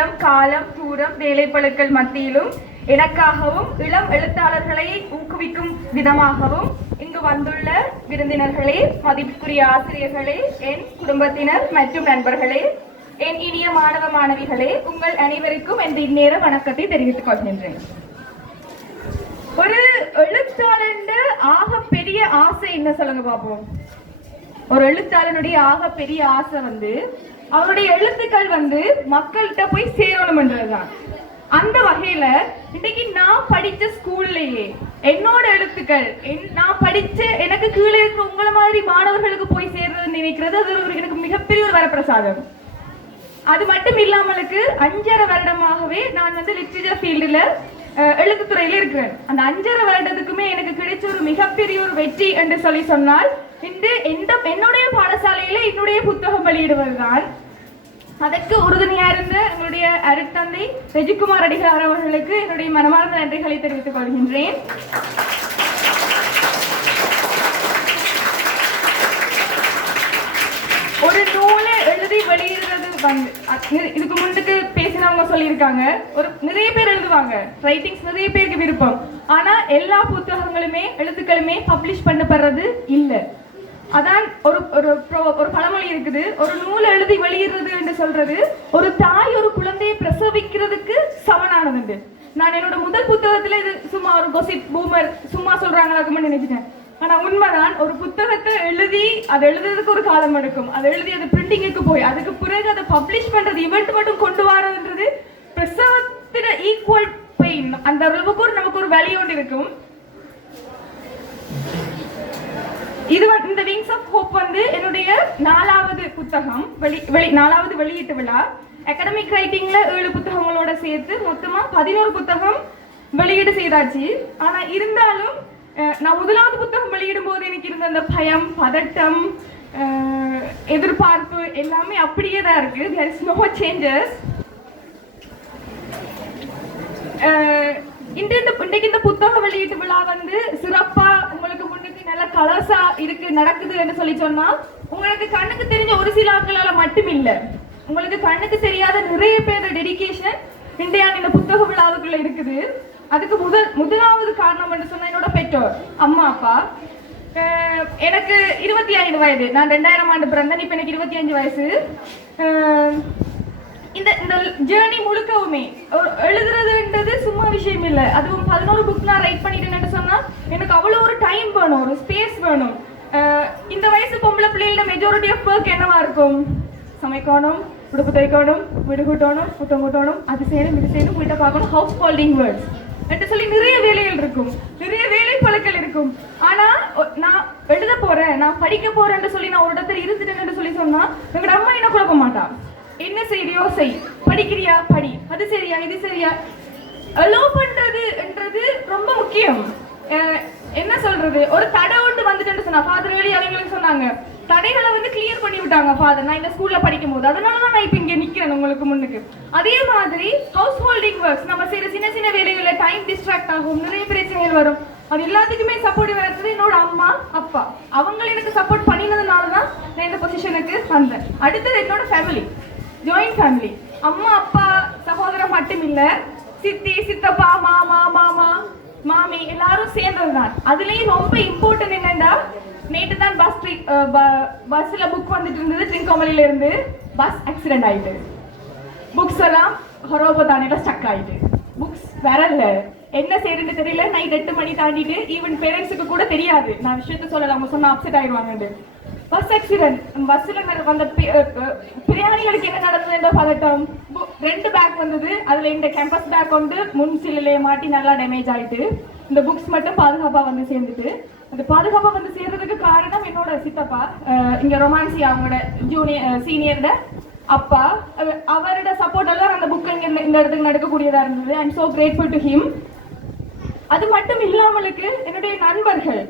நேரம் காலம் தூரம் வேலைப்பழுக்கள் மத்தியிலும் எனக்காகவும் இளம் எழுத்தாளர்களை ஊக்குவிக்கும் விதமாகவும் இங்கு வந்துள்ள விருந்தினர்களே மதிப்புக்குரிய ஆசிரியர்களே என் குடும்பத்தினர் மற்றும் நண்பர்களே என் இனிய மாணவ மாணவிகளே உங்கள் அனைவருக்கும் இந்த இந்நேர வணக்கத்தை தெரிவித்துக் கொள்கின்றேன். ஒரு எழுத்தாளர்ன்ற ஆக பெரிய ஆசை என்ன சொல்லுங்க பாப்போம். ஒரு எழுத்தாளனுடைய ஆக பெரிய ஆசை வந்து அவருடைய எழுத்துக்கள் வந்து மக்கள்கிட்ட போய் சேரணும்ன்றதுதான். அந்த வகையில இன்னைக்கு நான் படிச்ச ஸ்கூல்லையே என்னோட எழுத்துக்கள் என்- நான் படிச்ச எனக்கு கீழே இருக்கிற உங்களை மாதிரி மாணவர்களுக்கு போய் சேர்றது நினைக்கிறது அது ஒரு எனக்கு மிகப்பெரிய ஒரு வரப்பிரசாதம். அது மட்டும் இல்லாமலுக்கு அஞ்சரை வருடமாகவே நான் வந்து லிட்ரேச்சர் ஃபீல்டில் எழுத்துத்துறையில் இருக்கிறேன். அந்த அஞ்சரை வருடத்துக்குமே எனக்கு கிடைச்ச ஒரு மிகப்பெரிய ஒரு வெற்றி என்று சொல்லி சொன்னால் இன்று எந்த என்னுடைய பாடசாலையில என்னுடைய புத்தகம் வெளியிடுவதுதான். அதற்கு உறுதுணையா இருந்த எங்களுடைய அருட்தந்தை ரெஜிகுமார் அடிகளார் அவர்களுக்கு என்னுடைய மனமார்ந்த நன்றிகளை தெரிவித்துக் கொள்கின்றேன். ஒரு நூலை எழுதி வெளியிட இதுக்கு முன்னுக்கு பேசினவங்க சொல்லியிருக்காங்க. ஒரு நிறைய பேர் எழுதுவாங்க. ரைட்டிங்ஸ் நிறைய பேருக்கு விருப்பம். ஆனா எல்லா புத்தகங்களுமே எழுத்துக்களுமே பப்ளிஷ் பண்ணப்படுறது இல்லை. அதான் ஒரு ஒரு ஒரு பழமொழி இருக்குது. ஒரு நூல் எழுதி வெளியிடுறது என்று சொல்றது ஒரு தாய் ஒரு குழந்தையை பிரசவிக்கிறதுக்கு சமனானது நான் என்னோட முதல் புத்தகத்துல இது சும்மா ஒரு கொசிப் பூமர் சும்மா சொல்றாங்களாக்குமே நினைச்சிட்டேன். ஆனா உண்மைதான் ஒரு புத்தகத்தை எழுதி அதை எழுதுறதுக்கு ஒரு காலம் எடுக்கும். அதை எழுதி அது பிரிண்டிங்குக்கு போய் அதுக்கு பிறகு அதை பப்ளிஷ் பண்றது இவெண்ட் மட்டும் கொண்டு வரதுன்றது பிரசவத்தின ஈக்குவல் பெயின் அந்த அளவுக்கு ஒரு நமக்கு ஒரு வழி ஒன்று இருக்கும். இது இந்த விங்ஸ் ஆஃப் ஹோப் வந்து என்னுடைய நாலாவது புத்தகம் வெளி வெளி நாலாவது வெளியீட்டு விழா. அகாடமிக் ரைட்டிங்ல ஏழு புத்தகங்களோட சேர்த்து மொத்தமா பதினோரு புத்தகம் வெளியீடு செய்தாச்சு. ஆனா இருந்தாலும் நான் முதலாவது புத்தகம் வெளியிடும் போது எனக்கு இருந்த அந்த பயம் பதட்டம் எதிர்பார்ப்பு எல்லாமே அப்படியே தான் இருக்கு. தேர் இஸ் நோ சேஞ்சஸ் இந்த இன்றைக்கு இந்த புத்தக வெளியீட்டு விழா வந்து சிறப்பா உங்களுக்கு முன்னுக்கு நல்ல கலர்ஸா இருக்கு நடக்குதுன்னு சொல்லி சொன்னா உங்களுக்கு கண்ணுக்கு தெரிஞ்ச ஒரு சில ஆட்களால மட்டும் இல்ல உங்களுக்கு கண்ணுக்கு தெரியாத நிறைய பேர் டெடிகேஷன் இந்தியா இந்த புத்தக விழாவுக்குள்ள இருக்குது. அதுக்கு முதல் முதலாவது காரணம் என்று சொன்னா என்னோட பெற்றோர் அம்மா அப்பா. எனக்கு இருபத்தி ஐந்து வயது. நான் ரெண்டாயிரம் ஆண்டு பிறந்தேன் இப்போ எனக்கு இருபத்தி அஞ்சு வயசு. இந்த இந்த ஜேர்னி முழுக்கவுமே எழுதுறதுன்றது சும்மா விஷயம் இல்லை. அதுவும் பதினோரு புக் நான் ரைட் பண்ணிட்டேன்னு சொன்னால் எனக்கு அவ்வளோ ஒரு டைம் வேணும் ஒரு ஸ்பேஸ் வேணும். இந்த வயசு பொம்பளை பிள்ளைகளோட மெஜாரிட்டி ஆஃப் ஒர்க் என்னவா இருக்கும்? சமைக்கணும் உடுப்பு தைக்கணும் வீடு கூட்டணும் குட்டம் கூட்டணும் அது செய்யணும் இது செய்யணும் வீட்டை பார்க்கணும் ஹவுஸ் ஹோல்டிங் வேர்ட்ஸ் என்று சொல்லி நிறைய வேலைகள் இருக்கும். நிறைய வேலை பழுக்கள் இருக்கும். ஆனா நான் எழுத போறேன் நான் படிக்க போறேன்னு சொல்லி நான் ஒரு இடத்துல இருந்துட்டேன்னு சொல்லி சொன்னா எங்களோட அம்மா என்ன குழப்ப மாட்டா? என்ன செய்யறியோ செய். படிக்கிறியா? படி. அது சரியா? இது சரியா? அலோ பண்றதுன்றது ரொம்ப முக்கியம். என்ன சொல்றது? ஒரு தடை ஒன்று வந்துட்டுன்னு சொன்னா ஃபாதர் வேலி அவங்களுக்கு சொன்னாங்க. தடைகளை வந்து கிளியர் பண்ணி விட்டாங்க ஃபாதர் நான் இந்த ஸ்கூல்ல படிக்கும் போது அதனால தான் நான் இப்போ இங்கே நிற்கிறேன் உங்களுக்கு முன்னுக்கு. அதே மாதிரி ஹவுஸ் ஹோல்டிங் ஒர்க்ஸ் நம்ம செய்யற சின்ன சின்ன வேலைகளில் டைம் டிஸ்ட்ராக்ட் ஆகும். நிறைய பிரச்சனைகள் வரும். அது எல்லாத்துக்குமே சப்போர்ட் வரது என்னோட அம்மா அப்பா. அவங்க எனக்கு சப்போர்ட் பண்ணினதுனால தான் நான் இந்த பொசிஷனுக்கு வந்தேன். அடுத்தது என்னோட ஃபேமிலி ஜாயிண்ட் ஃபேமிலி அம்மா அப்பா சகோதரன் மட்டும் இல்லை. சித்தி சித்தப்பா மாமா மாமா மாமி எல்லாரும் சேர்ந்தது தான் அதுலேயும் ரொம்ப இம்பார்ட்டன்ட் என்னன்னா நேற்று தான் பஸ் பஸ்ல புக் வந்துட்டு இருந்தது திருக்கோமலையில பஸ் ஆக்சிடென்ட் ஆகிட்டு புக்ஸ் எல்லாம் ஹொரோபதானில ஸ்டக் ஆகிட்டு புக்ஸ் வரல. என்ன செய்யறதுன்னு தெரியல. நைட் எட்டு மணி தாண்டிட்டு ஈவன் பேரண்ட்ஸுக்கு கூட தெரியாது. நான் விஷயத்த சொல்லலை. அவங்க சொன்னால் அப்செட் ஆயிடுவாங்கன்னு பஸ் ஆக்சிடென்ட் பஸ்ஸில் வந்த பிரியாணிகளுக்கு பிரயாணிகளுக்கு என்ன நடந்தது என்ற பதட்டம் ரெண்டு பேக் வந்தது. அதில் இந்த கேம்பஸ் பேக் வந்து முன் சிலையிலே மாட்டி நல்லா டேமேஜ் ஆகிட்டு இந்த புக்ஸ் மட்டும் பாதுகாப்பாக வந்து சேர்ந்துட்டு அந்த பாதுகாப்பா வந்து சேர்றதுக்கு காரணம் என்னோட சித்தப்பா. இங்க ரொமான்சி அவங்களோட ஜூனியர் சீனியர்ட அப்பா. அவரோட சப்போர்ட்டால அந்த புக் இங்க இந்த- இடத்துக்கு நடக்கக்கூடியதா இருந்தது. And so grateful to him அது மட்டும் இல்லாமலுக்கு என்னுடைய நண்பர்கள்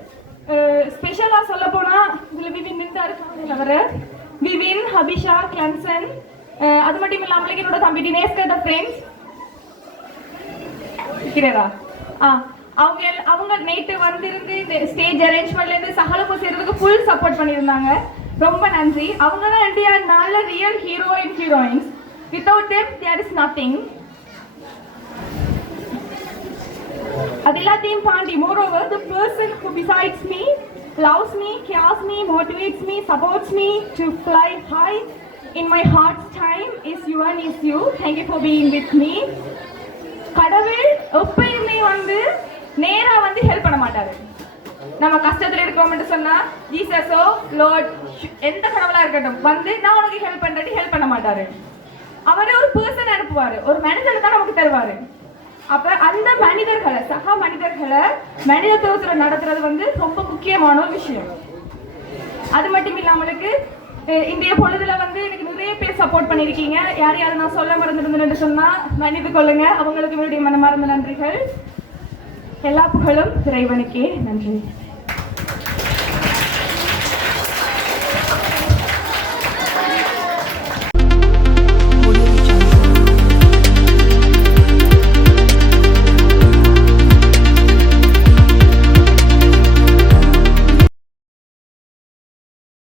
ஸ்பெஷலா சொல்ல போனா இதுல விவின் நின்றாரு அவர். விவின் ஹபிஷா கிளன்சன் அது மட்டும் இல்லாமலுக்கு என்னோட தம்பி டினேஸ்கர் ஃப்ரெண்ட்ஸ் இருக்கிறதா ஆ. அவங்க அவங்க நேற்று வந்திருந்து இந்த ஸ்டேஜ் அரேஞ்ச்மெண்ட்லேருந்து சகலப்பு செய்கிறதுக்கு ஃபுல் சப்போர்ட் பண்ணியிருந்தாங்க ரொம்ப நன்றி அவங்க தான் இந்தியா நல்ல real hero and heroines without them there is nothing அது எல்லாத்தையும் தாண்டி moreover the person who besides me loves me cares me motivates me supports me to fly high in my heart time is you and is you thank you for being with me கடவுள் எப்பயுமே வந்து நேரா வந்து help பண்ண மாட்டாரு. நம்ம கஷ்டத்துல இருக்கோம்னு சொன்னா ஜீசஸோ லோட் oh எந்த கடவுளா இருக்கட்டும் வந்து நான் உனக்கு ஹெல்ப் பண்றேன் ஹெல்ப் பண்ண மாட்டாரு. அவரே ஒரு பர்சன் அனுப்புவாரு. ஒரு மனிதர் தான் நமக்கு தருவாரு. அப்ப அந்த மனிதர்களை சக மனிதர்களை மனிதத்துவத்துல நடத்துறது வந்து ரொம்ப முக்கியமான ஒரு விஷயம். அது மட்டும் இல்லாமலுக்கு இந்திய பொழுதுல வந்து எனக்கு நிறைய பேர் சப்போர்ட் பண்ணியிருக்கீங்க. யார் யார் நான் சொல்ல மறந்துருந்தேன்னு சொன்னா மன்னித்து கொள்ளுங்க. அவங்களுக்கு என்னுடைய மனமார்ந்த நன்றிகள். எல்லா புகழும் இறைவனுக்கே நன்றி.